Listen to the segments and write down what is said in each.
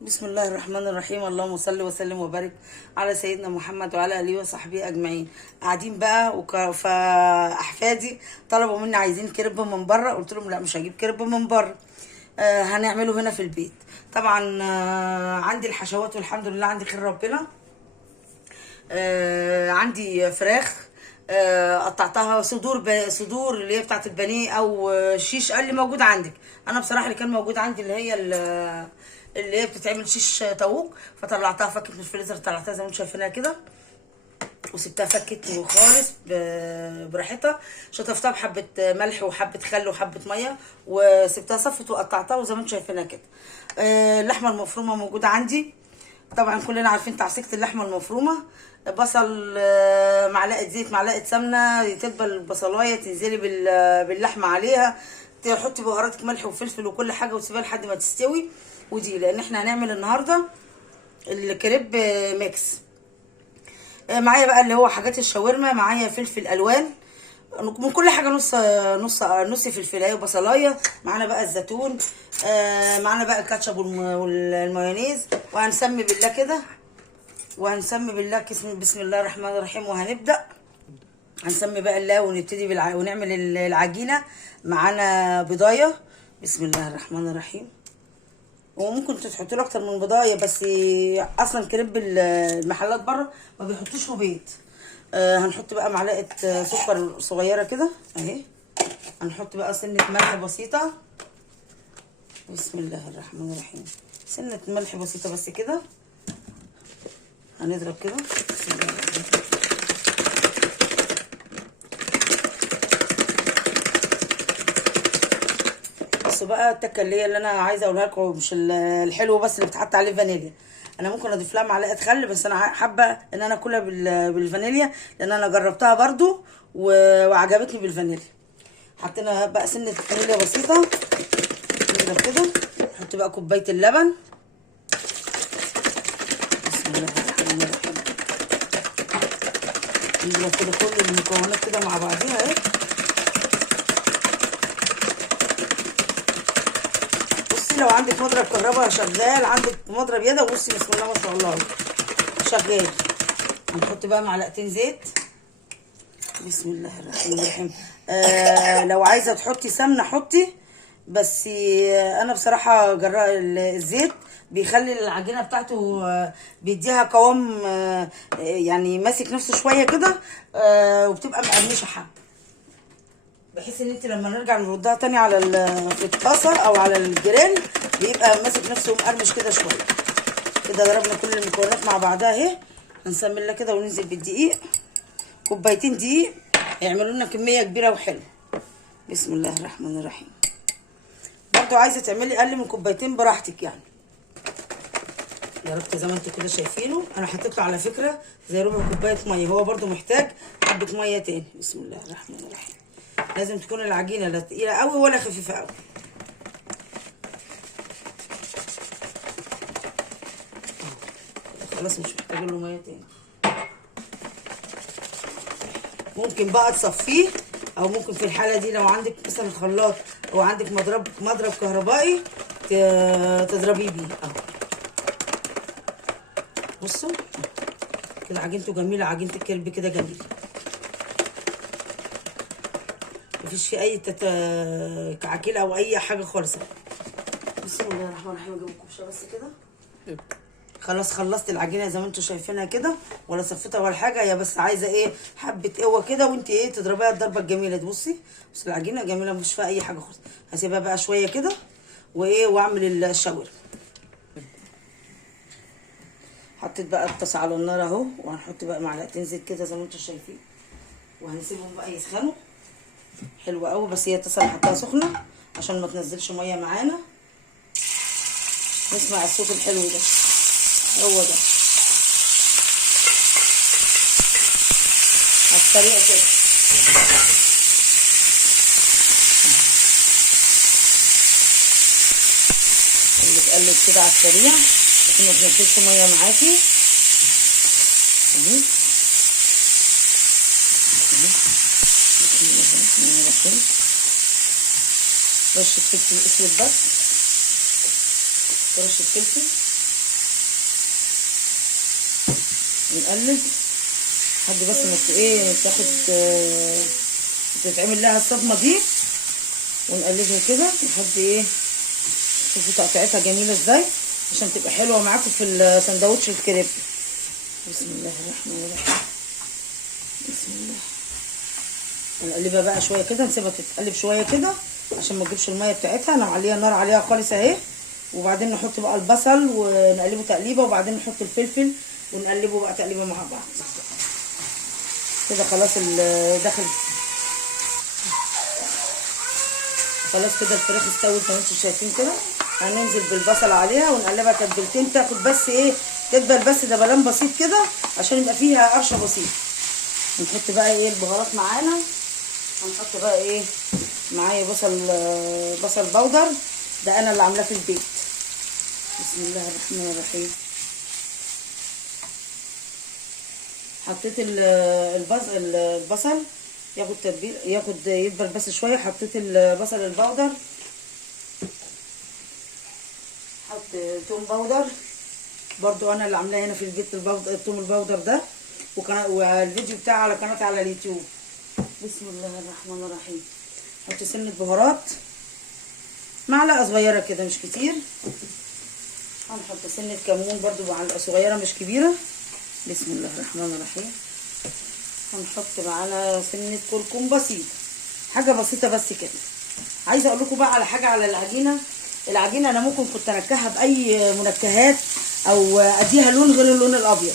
بسم الله الرحمن الرحيم. اللهم صل وسلم وبارك على سيدنا محمد وعلى اله وصحبه اجمعين. قاعدين بقى فاحفادي طلبوا مني عايزين كريب من بره، قلت لهم لا مش هجيب كريب من بره، هنعمله هنا في البيت. طبعا عندي الحشوات والحمد لله عندي خير ربنا. عندي فراخ، قطعتها صدور اللي هي بتاعت البانيه او شيش اللي موجود عندك. انا بصراحه اللي كان موجود عندي اللي هي اللي هي بتتعمل شيش طاووق، فطلعتها فكت من الفريزر، طلعتها زي ما انتم شايفينها كده وسبتها فكت خالص براحتها. شطفتها بحبه ملح وحبه خل وحبه ميه وسبتها صفت وقطعتها وزي ما انتم شايفينها كده. اللحمه المفرومه موجوده عندي. طبعا كلنا عارفين تعسيكة اللحمه المفرومه. بصل، معلقه زيت، معلقه سمنه، تتبل البصلايه، تنزلي باللحمه عليها، تحطي بهاراتك ملح وفلفل وكل حاجه وتسيبيها لحد ما تستوي. ودي لان احنا هنعمل النهارده الكريب ميكس. معايا بقى اللي هو حاجات الشاورما، معايا فلفل الوان من كل حاجه، نص فلفلايه وبصلايه. معانا بقى الزيتون، معانا بقى الكاتشب والمايونيز. وهنسمي بالله كده، وهنسمي بالله بسم الله الرحمن الرحيم. وهنبدا هنسمي بقى الله ونبتدي ونعمل العجينه. معانا بضايه، بسم الله الرحمن الرحيم. وممكن تحطوا له اكتر من بضايه، بس اصلا كريب المحلات بره ما بيحطوش له بيض. هنحط بقى معلقه سكر صغيره كده اهي. هنحط بقى سنه ملح بسيطه، بسم الله الرحمن الرحيم. سنه ملح بسيطه بس كده. هنضرب كده بسم الله الرحمن الرحيم. بصوا بقى التكه اللي انا عايزه اقولها لكم، مش الحلو بس اللي بتحط عليه فانيليا. انا ممكن اضيف لها معلقه خل، بس انا حابه ان انا اكلها بالفانيليا لان انا جربتها برضو وعجبتني بالفانيليا. حطينا بقى سنه فانيليا بسيطه. نضرب كده، نحط بقى كوبايه اللبن، بسم الله الرحمن الرحيم. نضرب كده كل المكونات كده مع بعضيها اهي. لو عندك مضرب كهرباء شغال، عندك مضرب يد، بصي بسم الله ما شاء الله شغال. هنحط بقى معلقتين زيت، بسم الله الرحمن الرحيم. لو عايزه تحطي سمنه حطي، بس انا بصراحه الزيت بيخلي العجينه بتاعته بيديها قوام، يعني ماسك نفسه شويه كده، وبتبقى مقرمشه حبه، بحيث ان انت لما نرجع نردها تاني على في الطاسه او على الجريل بيبقى ماسك نفسه مقرمش كده شويه. كده ضربنا كل المكونات مع بعضها اهي. هنسمي الله كده وننزل بالدقيق، كوبايتين دقيق يعملوا لنا كميه كبيره وحلوه. بسم الله الرحمن الرحيم. برضو عايزه تعملي اقل من كوبايتين براحتك يعني. ضربت زي ما انتوا كده شايفينه. انا حطيت له على فكره زي ربع كوبايه ميه، هو برضو محتاج حبه ميه تاني. بسم الله الرحمن الرحيم. لازم تكون العجينه لا تقيله قوي ولا خفيفه قوي. خلاص مش محتاجين له ميه تاني. ممكن بقى تصفيه، او ممكن في الحاله دي لو عندك مثلا خلاط او عندك مضرب كهربائي تضربيه بيه اهو. بصوا كده عجينته جميله، عجينه الكرب كده جميله، مفيش فيه اي كعكيله او اي حاجه خالص. بسم الله الرحمن الرحيم. اجيب الكبشه بس كده. خلاص خلصت العجينه زي ما انتم شايفينها كده، ولا صفتها ولا حاجه، هي بس عايزه ايه حبه قوه كده، وانت ايه تضربيها الضربه الجميله دي. بصي بس العجينه جميله مش فيها اي حاجه خالص. هسيبها بقى شويه كده وايه واعمل الشاورما. حطيت بقى الطاسه على النار اهو، وهنحط بقى معلقتين زيت كده زي ما انتم شايفين، وهنسيبهم بقى يسخنوا. حلوه قوي، بس هي الطاسه اللي حطها سخنه عشان ما تنزلش ميه معانا. نسمع الصوت الحلو ده، هو ده على السريع كده. اللي تقلب كده على السريع عشان ما تنزلش ميه معاكي اهي. بسم الله الرحمن الرحيم. رشه فلفل اسود بس، رشه فلفل ونقلب لحد بس ما تاخد تتعمل لها الصدمه دي، ونقلبها كده لحد شوفوا تقطيعتها جميله ازاي عشان تبقى حلوه معاكم في السندوتش الكريب. بسم الله الرحمن الرحيم. بسم الله. نقلبها بقى شويه كده، نسيبها تتقلب شويه كده عشان ما تجيبش الميه بتاعتها. انا معليه النار عليها خالص اهي. وبعدين نحط بقى البصل ونقلبه تقليبه، وبعدين نحط الفلفل ونقلبه بقى تقليبه مع بعض كده. خلاص داخل خلاص كده الفراخ استوت زي ما انتم شايفين كده. هننزل بالبصل عليها ونقلبها تتبيلتين، تاخد بس تدبل بس دبلان بسيط كده عشان يبقى فيها قرشه بسيط. نحط بقى البهارات معانا. هنحط بقى معايا بصل بودر، ده انا اللي عاملاه في البيت. بسم الله الرحمن الرحيم. حطيت البصل ياخد تتبيل، يدبل بس شويه. حطيت البصل البودر، حط توم بودر برضو انا اللي عاملاه هنا في البيت. التوم البودر ده، والفيديو بتاعي على قناتي على اليوتيوب. بسم الله الرحمن الرحيم. حط سنه بهارات، معلقه صغيره كده مش كتير. هنحط سنه كمون برضو معلقه صغيره مش كبيره. بسم الله الرحمن الرحيم. هنحط معانا سنه كركم بسيط، حاجه بسيطه بس كده. عايزه اقول لكم بقى على حاجه على العجينه انا ممكن كنت انكهها باي منكهات او اديها لون غير اللون الابيض.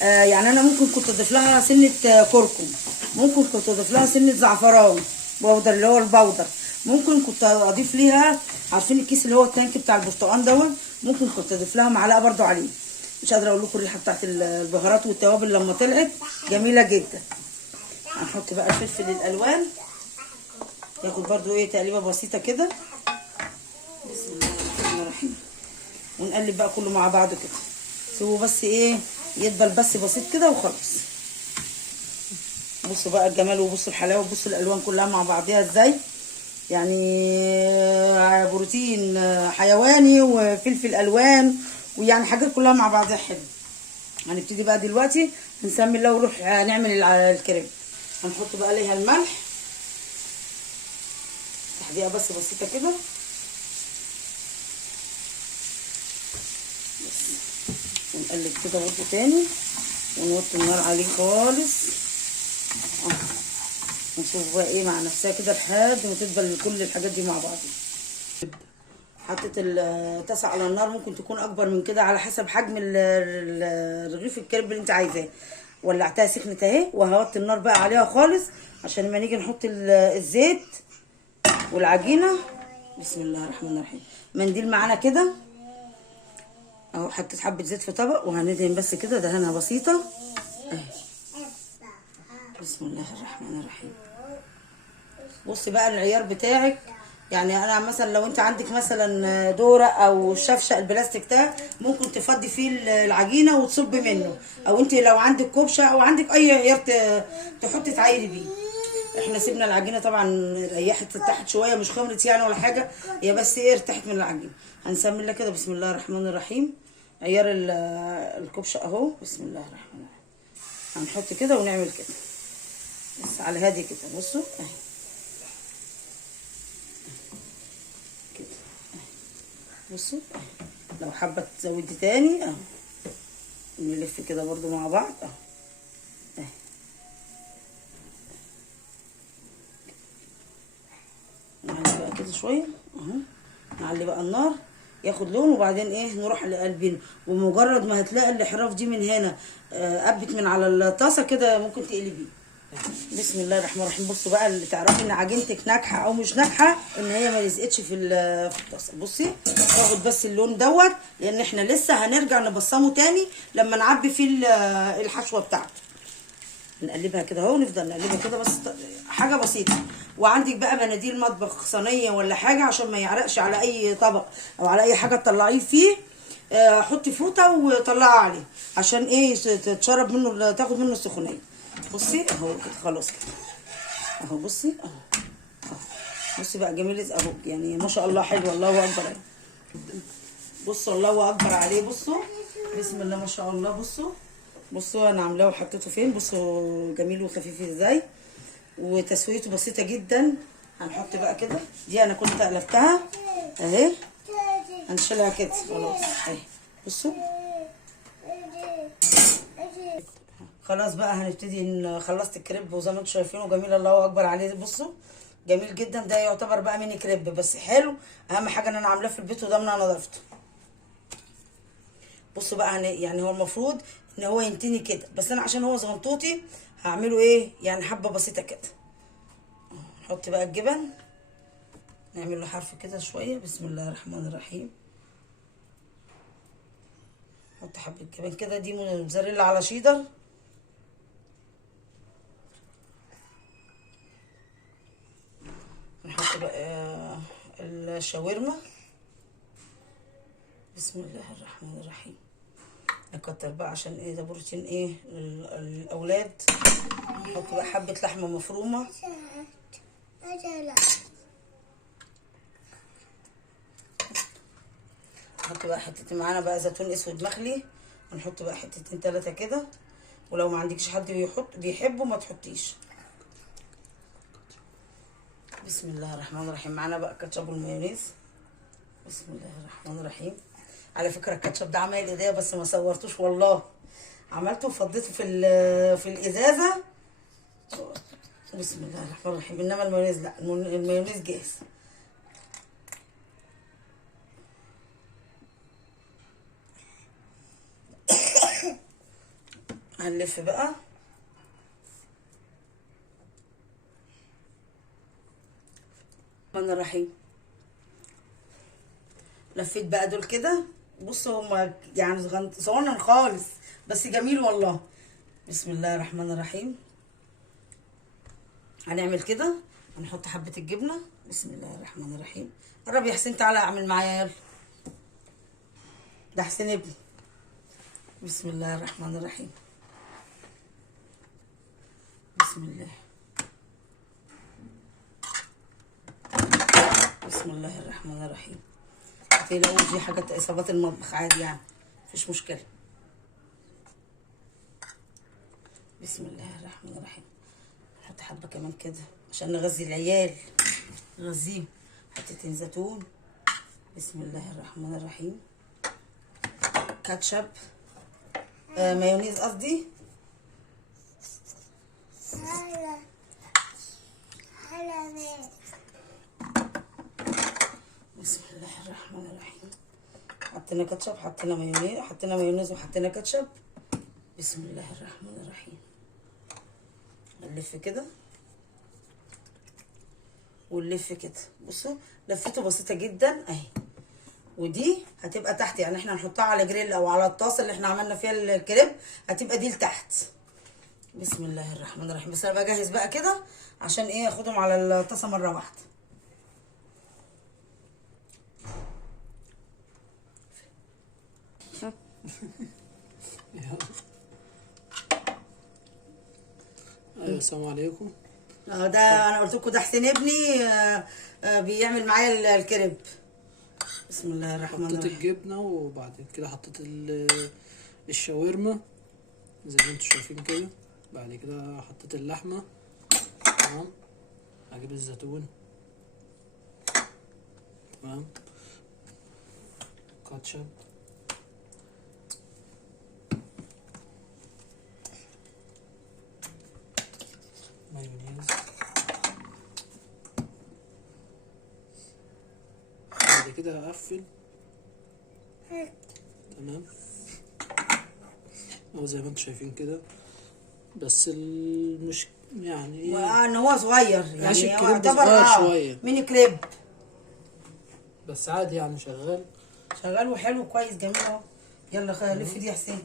يعني انا ممكن كنت اضيف لها سنه كركم، ممكن كنت اضيف لها سنه زعفران بودر اللي هو البودر، ممكن كنت اضيف ليها، عارفين الكيس اللي هو التانك بتاع البرتقال دوت، ممكن كنت اضيف لها معلقه برده عليه. مش قادره اقول لكم الريحه بتاعت البهارات والتوابل لما طلعت جميله جدا. هنحط بقى الفلفل الالوان، ياخد برده تقليبه بسيطه كده. بسم الله الرحمن الرحيم. ونقلب بقى كله مع بعضه كده. سيبوه بس يدبل بس بسيط كده وخلاص. بصوا بقى الجمال، وبصوا الحلاوه، وبصوا الالوان كلها مع بعضيها ازاي. يعني بروتين حيواني وفلفل الوان، ويعني حاجات كلها مع بعضها حلو. هنبتدي بقى دلوقتي نسمي الله ونروح نعمل الكريب. هنحط بقى عليها الملح تحديقه بس بسيطه كده بس. ونقلب كده برضه تاني ونوطي النار عليه خالص. ونشوف بقى مع نفسها كده لحد ما تدبل كل الحاجات دي مع بعض. حطيت الطاسه على النار، ممكن تكون اكبر من كده على حسب حجم الرغيف الكريب اللي انت عايزاه. ولعتها سخنت اهي، وهوطي النار بقى عليها خالص عشان لما نيجي نحط الزيت والعجينه. بسم الله الرحمن الرحيم. منديل معانا كده اهو، حطيت حبه زيت في طبق وهندهن بس كده دهنه بسيطه اهي. بسم الله الرحمن الرحيم. بصي بقى العيار بتاعك، يعني انا مثلا لو انت عندك مثلا دوره او شفشه البلاستيك ده ممكن تفضي فيه العجينه وتصب منه، او انت لو عندك كبشه او عندك اي عيار تحطي تعايري بيه. احنا سيبنا العجينه طبعا ريحت ارتاحت شويه، مش خمرت يعني ولا حاجه، هي بس ارتاحت من العجينه. هنسمي الله كده. بسم الله الرحمن الرحيم. عيار الكبشه اهو. بسم الله الرحمن الرحيم. هنحط كده ونعمل كده بس على هادي كده. بصوا اهي كده اهي. بصوا لو حابه تزودي تاني اهو. نلف كده برضو مع بعض اهو اهي. نعلي بقى كده شويه اهو. نعلي بقى النار ياخد لون، وبعدين نروح لقلبنا. ومجرد ما هتلاقي الاحراف دي من هنا قبت من على الطاسه كده ممكن تقلبيه. بسم الله الرحمن الرحيم. بصوا بقى اللي تعرفي ان عجينتك ناجحه او مش ناجحه ان هي ما لزقتش في الطاسه. بصي تاخد بس اللون دوت، لان احنا لسه هنرجع نبصمه تاني لما نعبي فيه الحشوه بتاعته. نقلبها كده اهو، نفضل نقلبها كده بس حاجه بسيطه. وعندك بقى مناديل مطبخ، صينيه ولا حاجه عشان ما يعرقش على اي طبق او على اي حاجه تطلعيه فيه. حطي فوطه وطلعي عليه عشان تتشرب منه، تاخد منه السخونيه. بصي اهو كده خلاص كده اهو. بصي اهو بصي بقى جميل اهو، يعني ما شاء الله حلو، الله اكبر. بصوا الله اكبر عليه. بصوا بسم الله ما شاء الله. بصوا انا عاملاه وحطيته فين. بصوا جميل وخفيف ازاي، وتسويته بسيطه جدا. هنحط بقى كده، دي انا كنت قلبتها اهي، هنشيلها كده خلاص اهي. بصوا خلاص بقى هنبتدي. خلصت الكريب وزي ما انتم شايفينه جميل الله اكبر عليه. بصوا جميل جدا. ده يعتبر بقى ميني كريب بس حلو. اهم حاجه ان انا عاملاه في البيت وضامنه نظافته. بصوا بقى يعني هو المفروض ان هو ينتني كده، بس انا عشان هو زغنطوطي هعمله ايه يعني حبه بسيطه كده. نحط بقى الجبن، نعمل له حرف كده شويه. بسم الله الرحمن الرحيم. نحط حبه جبن كده، دي موزاريلا على شيدر. نحط بقى الشاورما. بسم الله الرحمن الرحيم. نكتر بقى عشان ايه ده بروتين ايه للاولاد. نحط بقى حبه لحمه مفرومه. نحط بقى حتتين معانا بقى زيتون اسود مخلي، ونحط بقى حتتين 3 كده. ولو ما عندكش حد بيحبه ما تحطيش. بسم الله الرحمن الرحيم. معانا بقى الكاتشب والمايونيز. بسم الله الرحمن الرحيم. على فكره الكاتشب ده عمال ايديا بس ما صورتوش والله، عملته وفضيته في الازازه. بسم الله الرحمن الرحيم. انما المايونيز لا، المايونيز جاهز. هنلف بقى. الرحمن الرحيم. لفيت بقى دول كده. بصوا هما يعني صغنن خالص بس جميل والله. بسم الله الرحمن الرحيم. هنعمل كده، هنحط حبة الجبنة. بسم الله الرحمن الرحيم. قرب يا حسين تعالى اعمل معايا يلا. ده حسين ابني. بسم الله الرحمن الرحيم. بسم الله. بسم الله الرحمن الرحيم. متقلقوش دي حاجات اصابات المطبخ عادي يعني مفيش مشكلة. بسم الله الرحمن الرحيم. نحط حبة كمان كده عشان نغذي العيال، نغذيهم. حتتين زيتون. بسم الله الرحمن الرحيم. كاتشب مايونيز قصدي. بسم الله الرحمن الرحيم. حطينا كاتشب، حطينا مايونيز وحطينا كاتشب. بسم الله الرحمن الرحيم. نلف كده ونلف كده. بصوا لفته بسيطه جدا اهي. ودي هتبقى تحت يعني احنا هنحطها على جريل او على الطاسه اللي احنا عملنا فيها الكريب، هتبقى دي لتحت. بسم الله الرحمن الرحيم. بس انا بجهز بقى كده عشان ايه اخدهم على الطاسه مره واحده. السلام عليكم. ده انا قلت لكم ده حسين ابني بيعمل معايا الكريب. بسم الله الرحمن الرحيم. حطيت الجبنه وبعد كده حطيت الشاورما زي ما انتم شايفين كده. بعد كده حطيت اللحمه. تمام. هجيب الزيتون. تمام. كاتشب. مايونيز. بعد كده هقفل. تمام. اهو زي ما انتم شايفين كده. بس مش يعني ان هو صغير ماشي، يعني هو الكريب يعتبر صغير شوية. ميني كريب. بس عادي يعني شغال وحلو كويس جميل اهو. يلا لف دي يا حسين.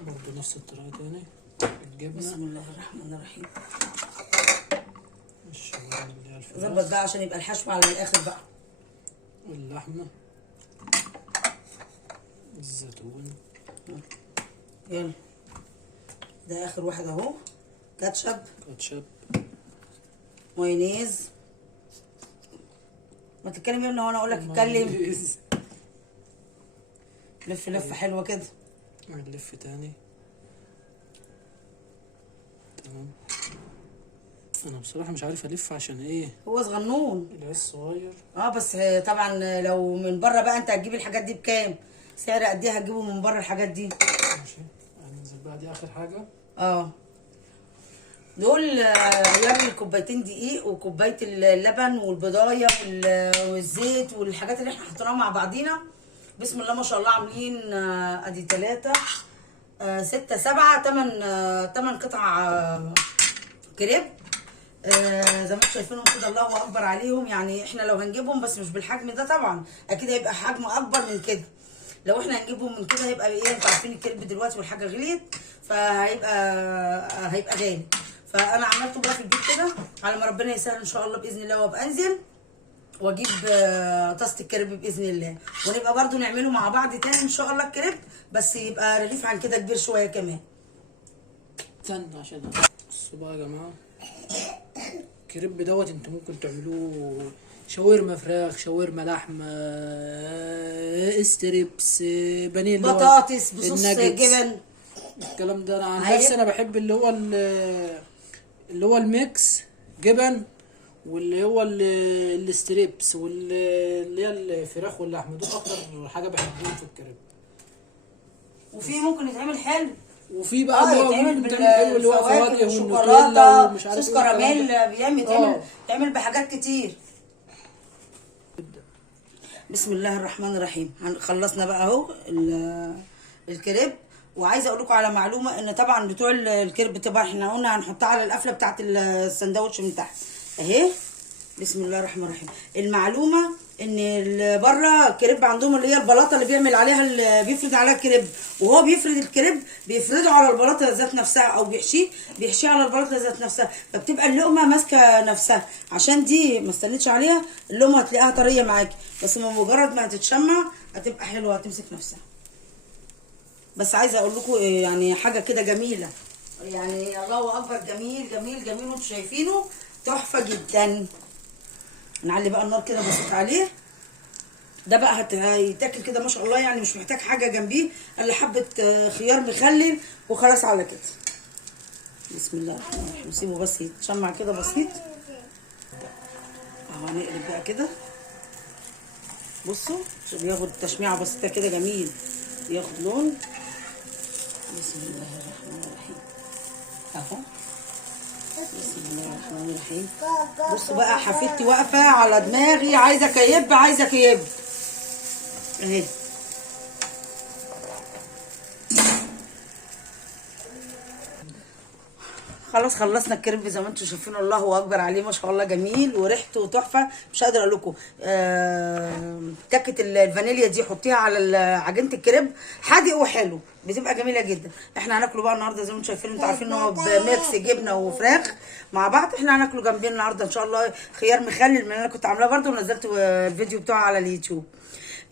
برضه نفس الطريقة تاني. الجبنة. بسم الله الرحمن الرحيم. الشاورما اللي هي الفراخ. ظبط بقى عشان يبقى الحشو على الاخر بقى. اللحمة. الزيتون. يلا ده اخر واحد اهو. كاتشب. كاتشب. مايونيز. ما تتكلم يا ابني وانا اقول لك اتكلم. مايونيز. لف لفه حلوه كده. نلف تاني. تمام. انا بصراحه مش عارف الف عشان ايه، هو صغنون. العيش صغير. بس طبعا لو من بره بقى انت هتجيب الحاجات دي بكام؟ سعر قد ايه هتجيبه من بره الحاجات دي؟ ماشي. هننزل بقى، دي اخر حاجه. دول يعمل كوبايتين دقيق وكوبايه اللبن والبضايه والزيت والحاجات اللي احنا حطيناها مع بعضينا. بسم الله ما شاء الله عاملين ادي 3 6 7 8 قطع كريب. زي ما انتم شايفينهم كده، الله اكبر عليهم. يعني احنا لو هنجيبهم بس مش بالحجم ده طبعا، اكيد هيبقى حجم اكبر من كده. لو احنا هنجيبهم من كده هيبقى ايه، انتوا عارفين الكريب دلوقتي والحاجه غليت، هيبقى غالي. فانا عملته بقى في البيت كده على ما ربنا يسهل ان شاء الله باذن الله، وابقى انزل واجيب طاسه الكريب باذن الله، ونبقى برضو نعمله مع بعض تاني ان شاء الله الكريب، بس يبقى رغيف عن كده كبير شويه كمان. استنى عشان بصوا بقى يا جماعه، الكريب دوت انتوا ممكن تعملوه شاورما فراخ، شاورما لحمه، ستريبس، بانيه، بطاطس بصوص جبن، الكلام ده. انا عن نفسي انا بحب اللي هو الميكس جبن، واللي هو الستريبس، واللي هي الفراخ واللحمه، دول اكتر حاجه بحبهم في الكريب. وفي ممكن يتعمل حلو، وفي بقى اللي هو يتعمل ممكن تعمل حلو، اللي هو فواكه والشوكولاته ومش عارف صوص ايه كراميل، يتعمل بحاجات كتير. بسم الله الرحمن الرحيم. خلصنا بقى اهو الكريب. وعايزه اقول لكم على معلومه، ان طبعا بتوع الكريب طبعا احنا قلنا هنحطها على القفله بتاعه السندوتش من تحت اهي. بسم الله الرحمن الرحيم. المعلومه ان بره الكريب عندهم اللي هي البلاطه اللي بيعمل عليها، اللي بيفرد عليها الكريب، وهو بيفرد الكريب بيفرده على البلاطه ذات نفسها، او بيحشيه على البلاطه ذات نفسها، فبتبقى اللقمه ماسكه نفسها. عشان دي ما استنيتش عليها، اللقمه هتلاقيها طريه معاكي، بس مجرد ما هتتشمع هتبقى حلوه، هتمسك نفسها. بس عايزه اقول لكم يعني حاجه كده جميله، يعني الله اكبر، جميل جميل جميل، وانتوا شايفينه تحفه جدا. نعلي بقى النار كده بسيط عليه. ده بقى هيتاكل كده ما شاء الله، يعني مش محتاج حاجه جنبيه الا حبه خيار مخلل وخلاص على كده. بسم الله الرحمن الرحيم. نسيبه بس يتشمع كده بسيط اهو. هنقلب بقى كده، بصوا عشان ياخد تشميعه بسيطه كده جميل، ياخد لون. بسم الله الرحمن الرحيم اهو. بسم الله الرحمن الرحيم. بصوا بقى، حفيدتي واقفه على دماغي، عايزه كيب عايزه كيب اهي. خلاص خلصنا الكريب زي ما انتم شايفين، الله اكبر عليه ما شاء الله، جميل وريحته تحفه، مش قادره اقول لكم. تكه الفانيليا دي حطيها على عجينه الكريب، حادق وحلو، بتبقى جميله جدا. احنا هناكله بقى النهارده زي ما انتم شايفين، انتوا عارفين ان هو بميكس جبنه وفراخ مع بعض. احنا هناكله جنبين النهارده ان شاء الله خيار مخلل من اللي انا كنت عاملاه برده، ونزلت الفيديو بتاعه على اليوتيوب.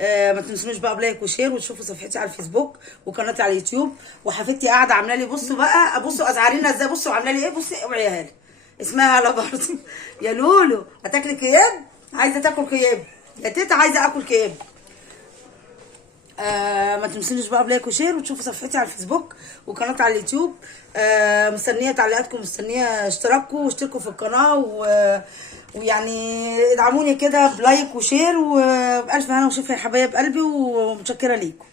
ما تنسونوش بقى بلايك وشير، وتشوفوا صفحتي على الفيسبوك وقناتي على اليوتيوب. وحفيدتي قاعده عامله لي، بصوا بقى، بصوا ازعرينا ازاي، بصوا عامله لي ايه، بصي اوعيها لي، اسمها هلا برضه. يا لولو هتاكلي كياب؟ عايزه تاكل كياب يا تيتا؟ عايزه اكل كياب. ما تنسونوش بقى بلايك وشير، وتشوفوا صفحتي على الفيسبوك وقناتي على اليوتيوب. مستنيه تعليقاتكم، مستنيه اشتراككم واشتركوا في القناه ويعني ادعموني كده بلايك وشير، وبألف هنا وشفا يا حبايب قلبي، ومتشكره ليكم.